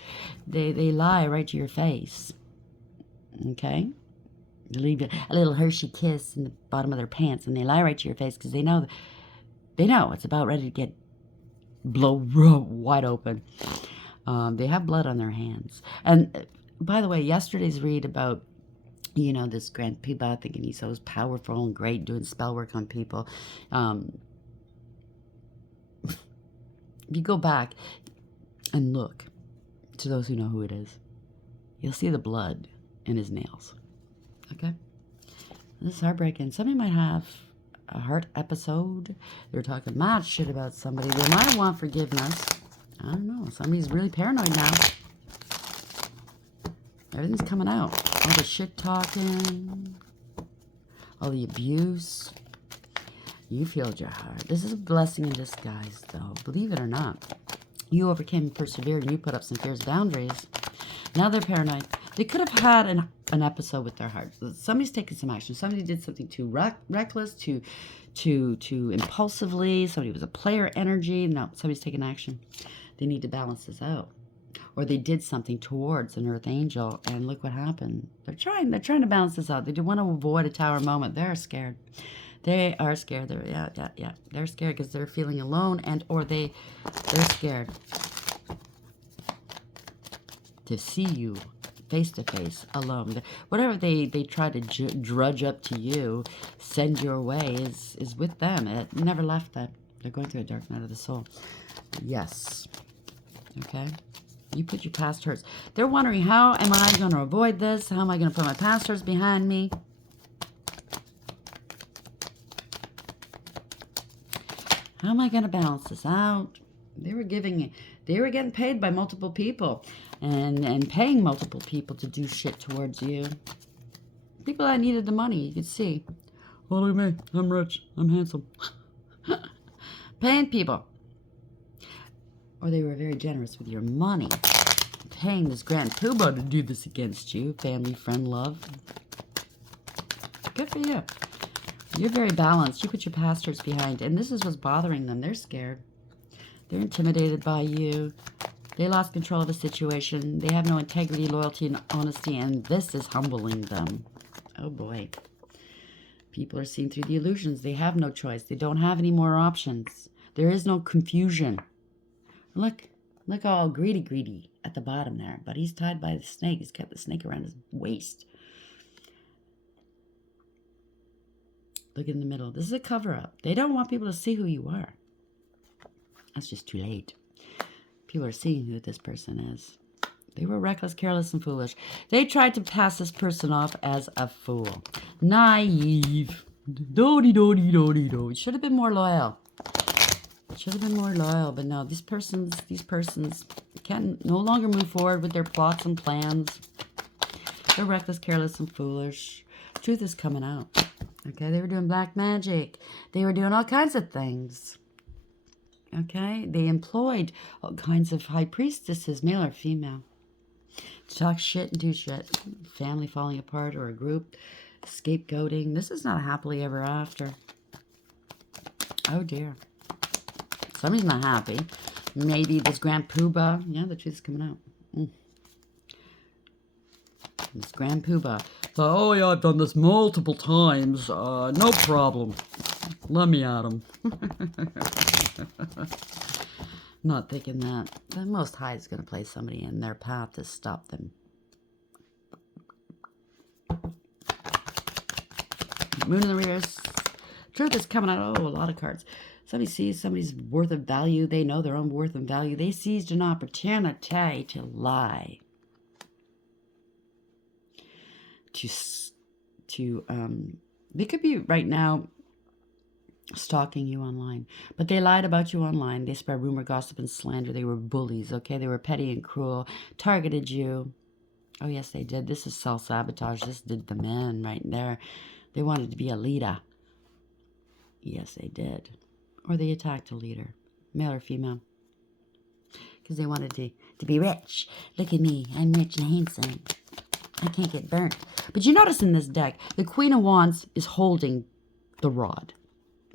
They lie right to your face. Okay? They leave a little Hershey kiss in the bottom of their pants, and they lie right to your face because they know it's about ready to get blow wide open. They have blood on their hands. And by the way, yesterday's read about this Grand Poobah thinking he's so powerful and great doing spell work on people. If you go back and look, to those who know who it is, you'll see the blood in his nails. Okay? This is heartbreaking. Somebody might have a heart episode. They're talking mad shit about somebody. They might want forgiveness. I don't know. Somebody's really paranoid now. Everything's coming out. All the shit talking, all the abuse. You filled your heart. This is a blessing in disguise, though. Believe it or not. You overcame and persevered, and you put up some fierce boundaries. Now they're paranoid. They could have had an episode with their heart. Somebody's taken some action. Somebody did something too reckless, too impulsively. Somebody was a player energy. No, somebody's taken action. They need to balance this out. Or they did something towards an earth angel, and look what happened. They're trying to balance this out. They want to avoid a tower moment. They're scared. They are scared. They're scared because they're feeling alone, or they're scared to see you face to face, alone. Whatever they try to drudge up to you, send your way is with them. It never left them. They're going through a dark night of the soul. Yes. Okay. You put your past hurts. They're wondering, how am I going to avoid this? How am I going to put my past hurts behind me? How am I going to balance this out? They were getting paid by multiple people and paying multiple people to do shit towards you. People that needed the money, you could see. Oh, look at me. I'm rich. I'm handsome. Paying people. Or they were very generous with your money. Paying this Grand Poobah to do this against you. Family, friend, love. Good for you. You're very balanced. You put your past hurts behind. And this is what's bothering them. They're scared. They're intimidated by you. They lost control of the situation. They have no integrity, loyalty, and honesty. And this is humbling them. Oh, boy. People are seeing through the illusions. They have no choice. They don't have any more options. There is no confusion. Look all greedy at the bottom there. But he's tied by the snake. He's got the snake around his waist. Look in the middle. This is a cover-up. They don't want people to see who you are. That's just too late. People are seeing who this person is. They were reckless, careless, and foolish. They tried to pass this person off as a fool. Naive. Do-de-do-de-do-de-do. Should have been more loyal. Should have been more loyal, but no, these persons can no longer move forward with their plots and plans. They're reckless, careless, and foolish. Truth is coming out. Okay, they were doing black magic. They were doing all kinds of things. Okay, they employed all kinds of high priestesses, male or female, to talk shit and do shit. Family falling apart or a group, scapegoating. This is not happily ever after. Oh dear. Somebody's not happy. Maybe this Grand Poobah. Yeah, the truth is coming out. This Grand Poobah. Oh yeah, I've done this multiple times. No problem. Let me at him. Not thinking that the Most High is going to place somebody in their path to stop them Moon in the reverse. Truth is coming out. Oh, a lot of cards. Somebody sees somebody's worth of value. They know their own worth and value. They seized an opportunity to lie. They could be right now stalking you online, but they lied about you online. They spread rumor, gossip, and slander. They were bullies, okay? They were petty and cruel, targeted you. Oh, yes, they did. This is self-sabotage. This did the men right there. They wanted to be a leader. Yes, they did. Or they attacked a leader, male or female, because they wanted to be rich. Look at me. I'm rich and handsome. I can't get burnt. But you notice in this deck, the Queen of Wands is holding the rod.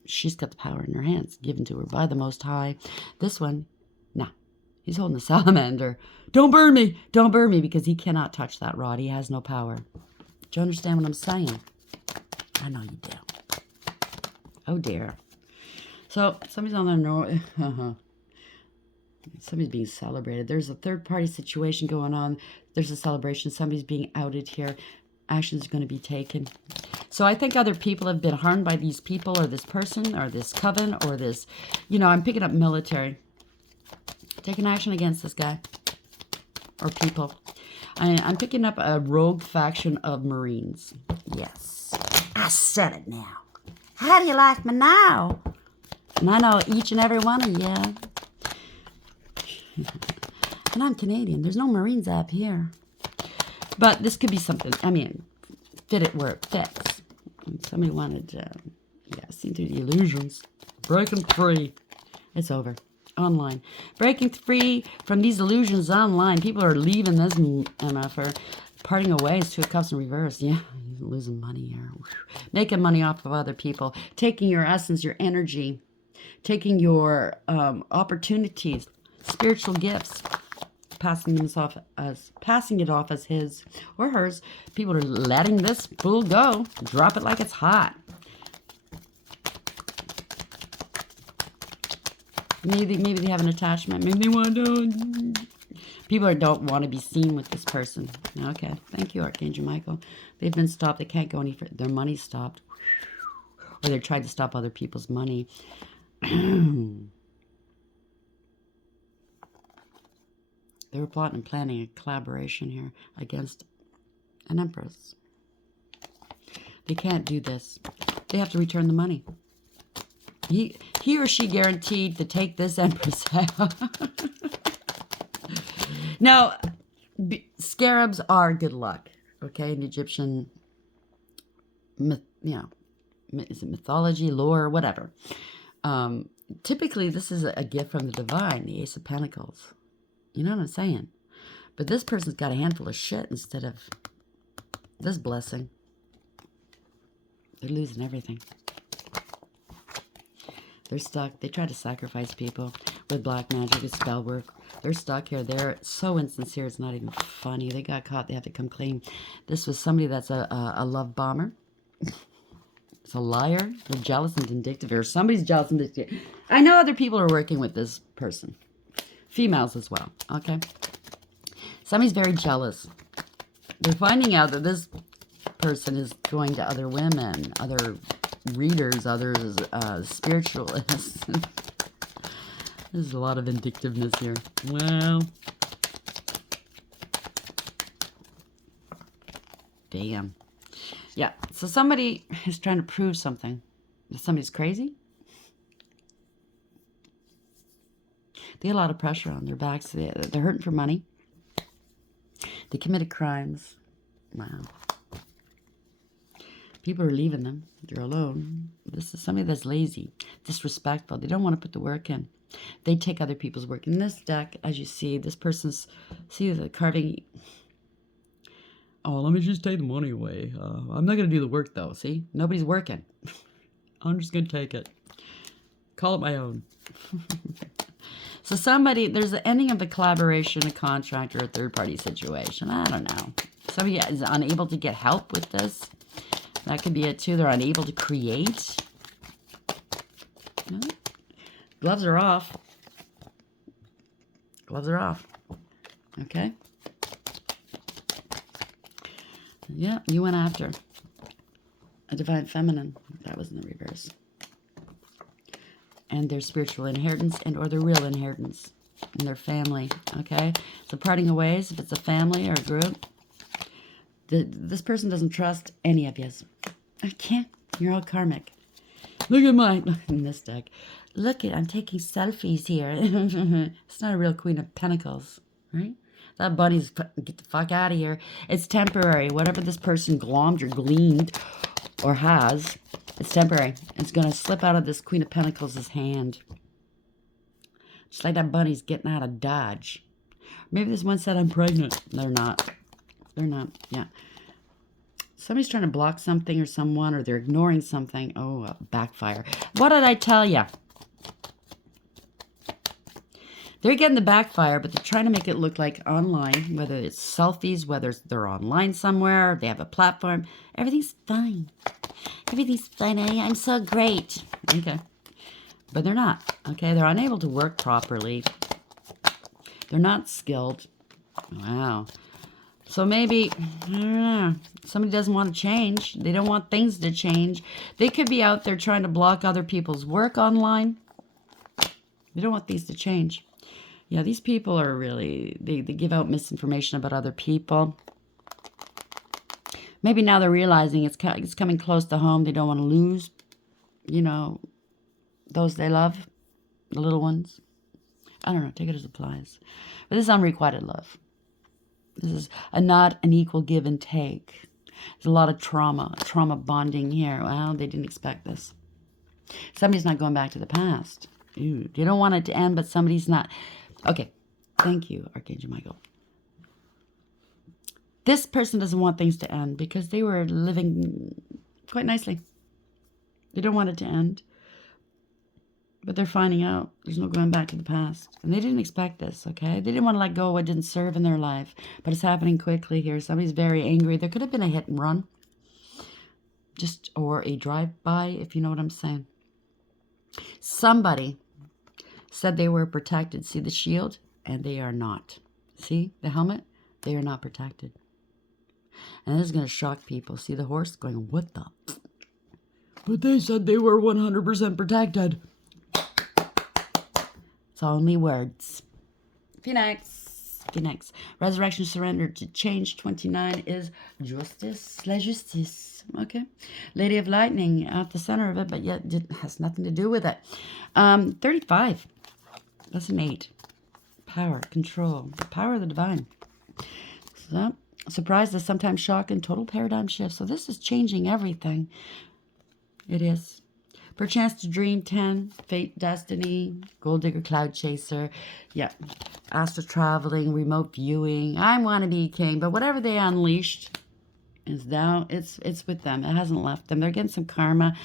She's got the power in her hands, given to her by the Most High. This one, nah, he's holding the salamander. Don't burn me. Don't burn me, because he cannot touch that rod. He has no power. Do you understand what I'm saying? I know you do. Oh, dear. So, somebody's on the somebody's being celebrated. There's a third-party situation going on. There's a celebration. Somebody's being outed here. Action's going to be taken. So I think other people have been harmed by these people or this person or this coven or this, I'm picking up military. Taking action against this guy or people. I'm picking up a rogue faction of Marines. Yes. I said it now. How do you like me now? And I know each and every one of you. And I'm Canadian. There's no Marines up here. But this could be something. Fit it where it fits. Somebody wanted seen through the illusions. Breaking free. It's over. Online. Breaking free from these illusions online. People are leaving this MF, parting away. It's 2 of Cups in reverse. Yeah, you're losing money here. Making money off of other people. Taking your essence, your energy. Taking your opportunities, spiritual gifts. Passing it off as his or hers. People are letting this fool go. Drop it like it's hot. Maybe they have an attachment. Maybe they want to. People don't want to be seen with this person. Okay, thank you, Archangel Michael. They've been stopped. They can't go any further. Their money's stopped, or they tried to stop other people's money. They were plotting and planning a collaboration here against an empress. They can't do this. They have to return the money. He or she guaranteed to take this empress out. Now, scarabs are good luck. Okay, in Egyptian, is it mythology, lore, whatever. Typically, this is a gift from the divine, the Ace of Pentacles. You know what I'm saying? But this person's got a handful of shit instead of this blessing. They're losing everything. They're stuck. They try to sacrifice people with black magic and spell work. They're stuck here. They're so insincere, it's not even funny. They got caught. They have to come clean. This was somebody that's a love bomber. It's a liar. They're jealous and vindictive. Or somebody's jealous and vindictive. I know other people are working with this person. Females as well, okay? Somebody's very jealous. They're finding out that this person is going to other women, other readers, others spiritualists. There's a lot of vindictiveness here. Well, damn. Yeah, so somebody is trying to prove something. That somebody's crazy. They had a lot of pressure on their backs. They're hurting for money. They committed crimes. Wow. People are leaving them. They're alone. This is somebody that's lazy, disrespectful. They don't want to put the work in. They take other people's work. In this deck, as you see, this person's, see the carving. Oh, let me just take the money away. I'm not going to do the work, though. See? Nobody's working. I'm just going to take it. Call it my own. So there's the ending of the collaboration, a contract, or a third-party situation. I don't know. Somebody is unable to get help with this. That could be it, too. They're unable to create. No? Gloves are off. Gloves are off. Okay? Yeah, you went after. a divine feminine. That was in the reverse. And their spiritual inheritance and or their real inheritance in their family, okay? So parting of ways, if it's a family or a group, this person doesn't trust any of you. I can't. You're all karmic. Look at mine in this deck. Look at, I'm taking selfies here. It's not a real Queen of Pentacles, right? That bunny's, get the fuck out of here. It's temporary. Whatever this person glommed or gleaned or has, it's temporary. It's going to slip out of this Queen of Pentacles' hand. Just like that bunny's getting out of Dodge. Maybe this one said, I'm pregnant. They're not. They're not. Yeah. Somebody's trying to block something or someone, or they're ignoring something. Oh, backfire. What did I tell you? They're getting the backfire, but they're trying to make it look like online, whether it's selfies, whether they're online somewhere, they have a platform. Everything's fine. Everything's fine. I'm so great. Okay. But they're not. Okay. They're unable to work properly. They're not skilled. Wow. So maybe, I don't know, somebody doesn't want to change. They don't want things to change. They could be out there trying to block other people's work online. They don't want things to change. Yeah, these people are really, they give out misinformation about other people. Maybe now they're realizing it's coming close to home. They don't want to lose, you know, those they love, the little ones. I don't know, take it as applies. But this is unrequited love. This is not an equal give and take. There's a lot of trauma bonding here. Well, they didn't expect this. Somebody's not going back to the past. Ooh, you don't want it to end, but somebody's not. Okay, thank you, Archangel Michael. This person doesn't want things to end because they were living quite nicely. They don't want it to end. But they're finding out there's no going back to the past. And they didn't expect this, okay? They didn't want to let go of what didn't serve in their life. But it's happening quickly here. Somebody's very angry. There could have been a hit and run. Or a drive-by, if you know what I'm saying. Somebody said they were protected. See the shield? And they are not. See the helmet? They are not protected. And this is going to shock people. See the horse going, what the? But they said they were 100% protected. It's only words. Phoenix. Resurrection, surrender to change. 29 is justice. La justice. Okay. Lady of Lightning at the center of it, but yet it has nothing to do with it. 35. That's an 8. Power, control. The power of the divine. So, surprise is sometimes shock and total paradigm shift. So this is changing everything. It is. Perchance to dream, 10, fate, destiny, gold digger, cloud chaser, yeah, astral traveling, remote viewing. I want to be king, but whatever they unleashed is now, it's with them. It hasn't left them. They're getting some karma.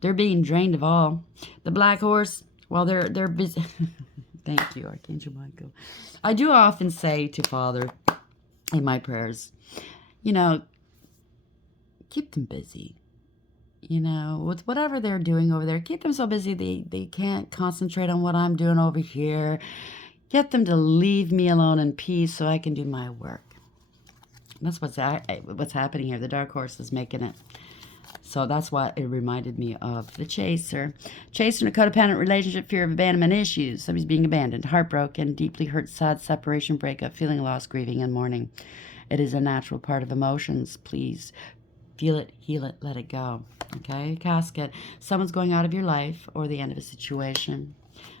They're being drained of all. The black horse, well, they're busy. Thank you, Archangel Michael. I do often say to Father in my prayers, you know, keep them busy. You know, with whatever they're doing over there, keep them so busy they can't concentrate on what I'm doing over here. Get them to leave me alone in peace so I can do my work. That's what's happening here. The dark horse is making it. So that's why it reminded me of the chaser. Chaser in a codependent relationship, fear of abandonment issues. Somebody's being abandoned, heartbroken, deeply hurt, sad, separation, breakup, feeling loss, grieving, and mourning. It is a natural part of emotions. Please feel it, heal it, let it go. Okay, casket. Someone's going out of your life or the end of a situation.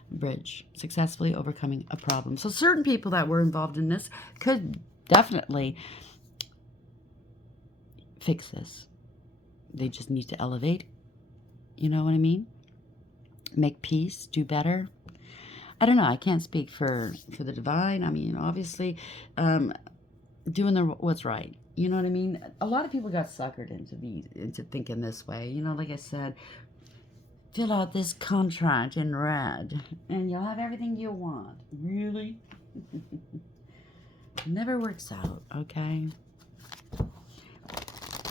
Bridge. Successfully overcoming a problem. So certain people that were involved in this could definitely fix this. They just need to elevate. You know what I mean? Make peace, do better. I don't know. I can't speak for the divine. I mean, obviously, doing what's right. You know what I mean? A lot of people got suckered into thinking this way. You know, like I said, fill out this contract in red, and you'll have everything you want. Really? It never works out, okay?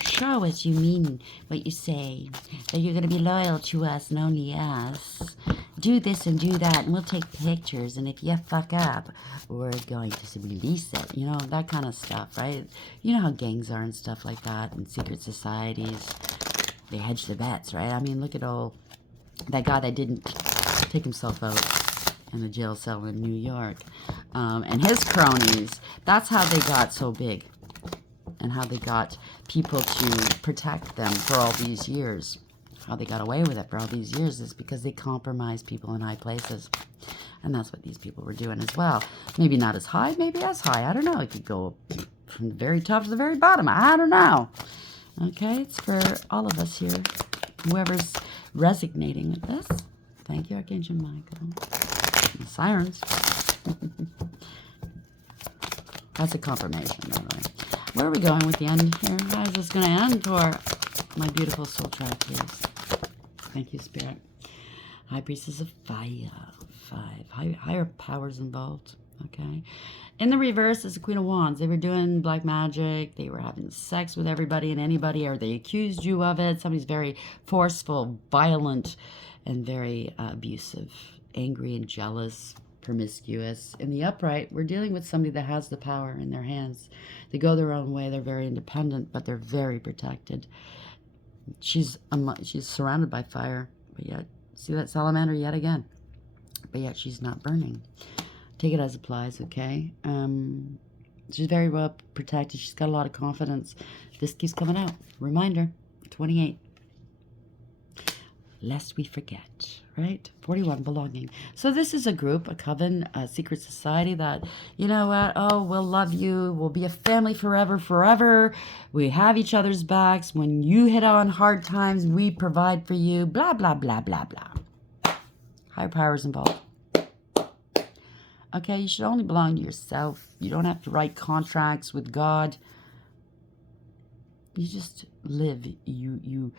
Show us you mean what you say. That you're going to be loyal to us and only us. Do this and do that, and we'll take pictures, and if you fuck up, we're going to release it. You know, that kind of stuff, right? You know how gangs are and stuff like that, and secret societies. They hedge the bets, right? I mean, look at that guy that didn't take himself out in the jail cell in New York. And his cronies, that's how they got so big. And how they got people to protect them for all these years. How they got away with it for all these years is because they compromised people in high places. And that's what these people were doing as well. Maybe not as high, maybe as high. I don't know. It could go from the very top to the very bottom. I don't know. Okay, it's for all of us here. Whoever's resonating with this. Thank you, Archangel Michael. The sirens. That's a confirmation, by the way. Where are we going with the end here? How is this going to end? Or my beautiful soul tribe, please. Thank you, Spirit. High Priestess of Fire. 5. Higher powers involved. Okay. In the reverse is the Queen of Wands. They were doing black magic. They were having sex with everybody and anybody, or they accused you of it. Somebody's very forceful, violent, and very abusive, angry and jealous, promiscuous. In the upright, we're dealing with somebody that has the power in their hands. They go their own way. They're very independent, but they're very protected. She's surrounded by fire, but yet, see that salamander yet again. But yet she's not burning. Take it as applies, okay? She's very well protected. She's got a lot of confidence. This keeps coming out. Reminder, 28. Lest we forget, right? 41, belonging. So this is a group, a coven, a secret society that, you know what? Oh, we'll love you. We'll be a family forever, forever. We have each other's backs. When you hit on hard times, we provide for you. Blah, blah, blah, blah, blah. Higher powers involved. Okay, you should only belong to yourself. You don't have to write contracts with God. You just live. You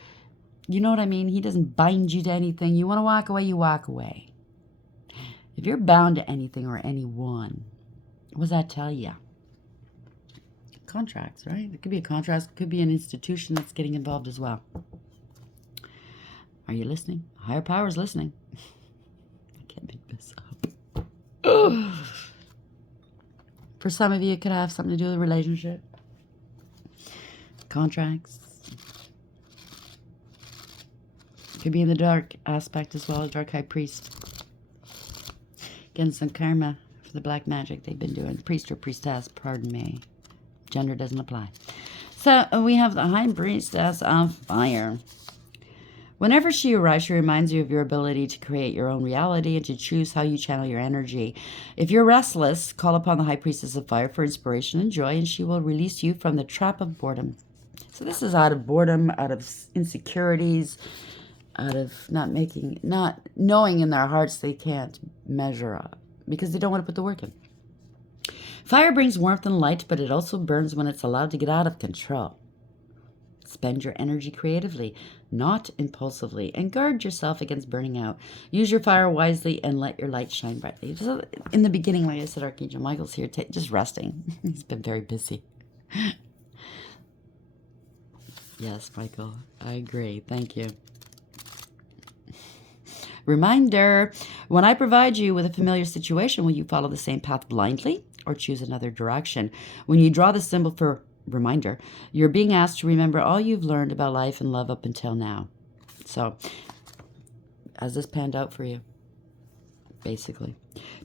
know what I mean? He doesn't bind you to anything. You want to walk away, you walk away. If you're bound to anything or anyone, what does that tell you? Contracts, right? It could be a contract. It could be an institution that's getting involved as well. Are you listening? Higher power's listening. I can't make this up. For some of you, it could have something to do with a relationship. Contracts. Could be in the dark aspect as well, dark high priest. Getting some karma for the black magic they've been doing. Priest or priestess, pardon me. Gender doesn't apply. So we have the high priestess of fire. Whenever she arrives, she reminds you of your ability to create your own reality and to choose how you channel your energy. If you're restless, call upon the High Priestess of Fire for inspiration and joy, and she will release you from the trap of boredom. So this is out of boredom, out of insecurities, out of not knowing in their hearts they can't measure up because they don't want to put the work in. Fire brings warmth and light, but it also burns when it's allowed to get out of control. Spend your energy creatively, not impulsively, and guard yourself against burning out. Use your fire wisely and let your light shine brightly. So in the beginning, like I said, Archangel Michael's here just resting. He's been very busy. Yes, Michael, I agree. Thank you. Reminder, when I provide you with a familiar situation, will you follow the same path blindly or choose another direction? When you draw the symbol for reminder, you're being asked to remember all you've learned about life and love up until now. So, has this panned out for you? Basically.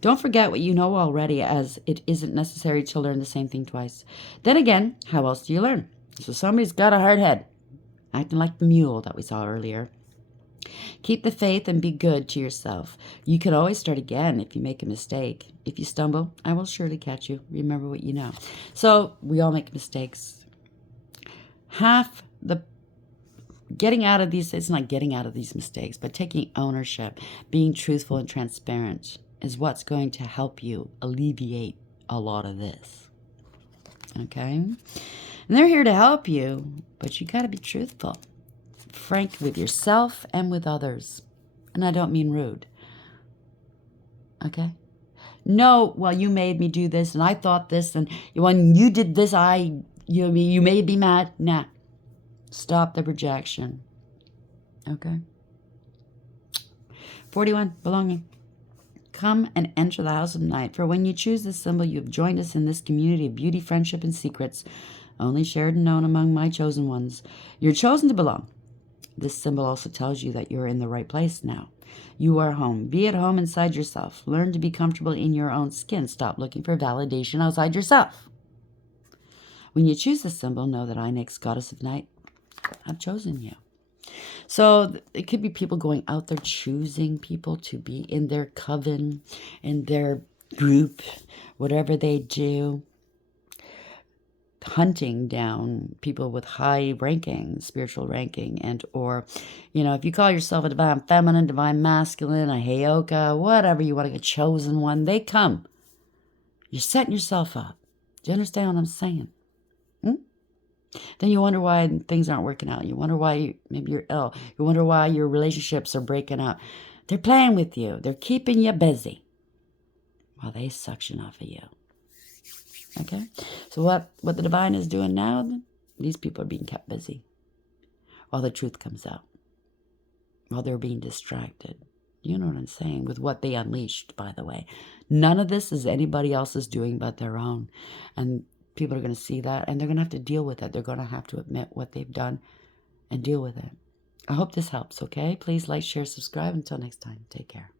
Don't forget what you know already, as it isn't necessary to learn the same thing twice. Then again, how else do you learn? So somebody's got a hard head, acting like the mule that we saw earlier. Keep the faith and be good to yourself. You can always start again if you make a mistake. If you stumble, I will surely catch you. Remember what you know. So we all make mistakes. Half the getting out of these, it's not getting out of these mistakes, but taking ownership, being truthful and transparent is what's going to help you alleviate a lot of this. Okay? And they're here to help you, but you got to be truthful. Frank with yourself and with others. And I don't mean rude. Okay? No, well, you made me do this, and I thought this, and when you did this, you made me mad. Nah. Stop the projection. Okay? 41, belonging. Come and enter the house of night, for when you choose this symbol, you have joined us in this community of beauty, friendship, and secrets, only shared and known among my chosen ones. You're chosen to belong. This symbol also tells you that you're in the right place now. You are home. Be at home inside yourself. Learn to be comfortable in your own skin. Stop looking for validation outside yourself. When you choose this symbol, know that I, Nyx, goddess of night, have chosen you. So it could be people going out there choosing people to be in their coven, in their group, whatever they do. Hunting down people with high ranking, spiritual ranking, and or, if you call yourself a divine feminine, divine masculine, a heyoka, whatever you want to get, chosen one, they come. You're setting yourself up. Do you understand what I'm saying? Then you wonder why things aren't working out. You wonder why maybe you're ill. You wonder why your relationships are breaking up. They're playing with you. They're keeping you busy while they suction off of you. Okay? So what the divine is doing now, these people are being kept busy while the truth comes out, while they're being distracted. You know what I'm saying? With what they unleashed, by the way. None of this is anybody else's doing but their own. And people are going to see that, and they're going to have to deal with it. They're going to have to admit what they've done and deal with it. I hope this helps, okay? Please like, share, subscribe. Until next time, take care.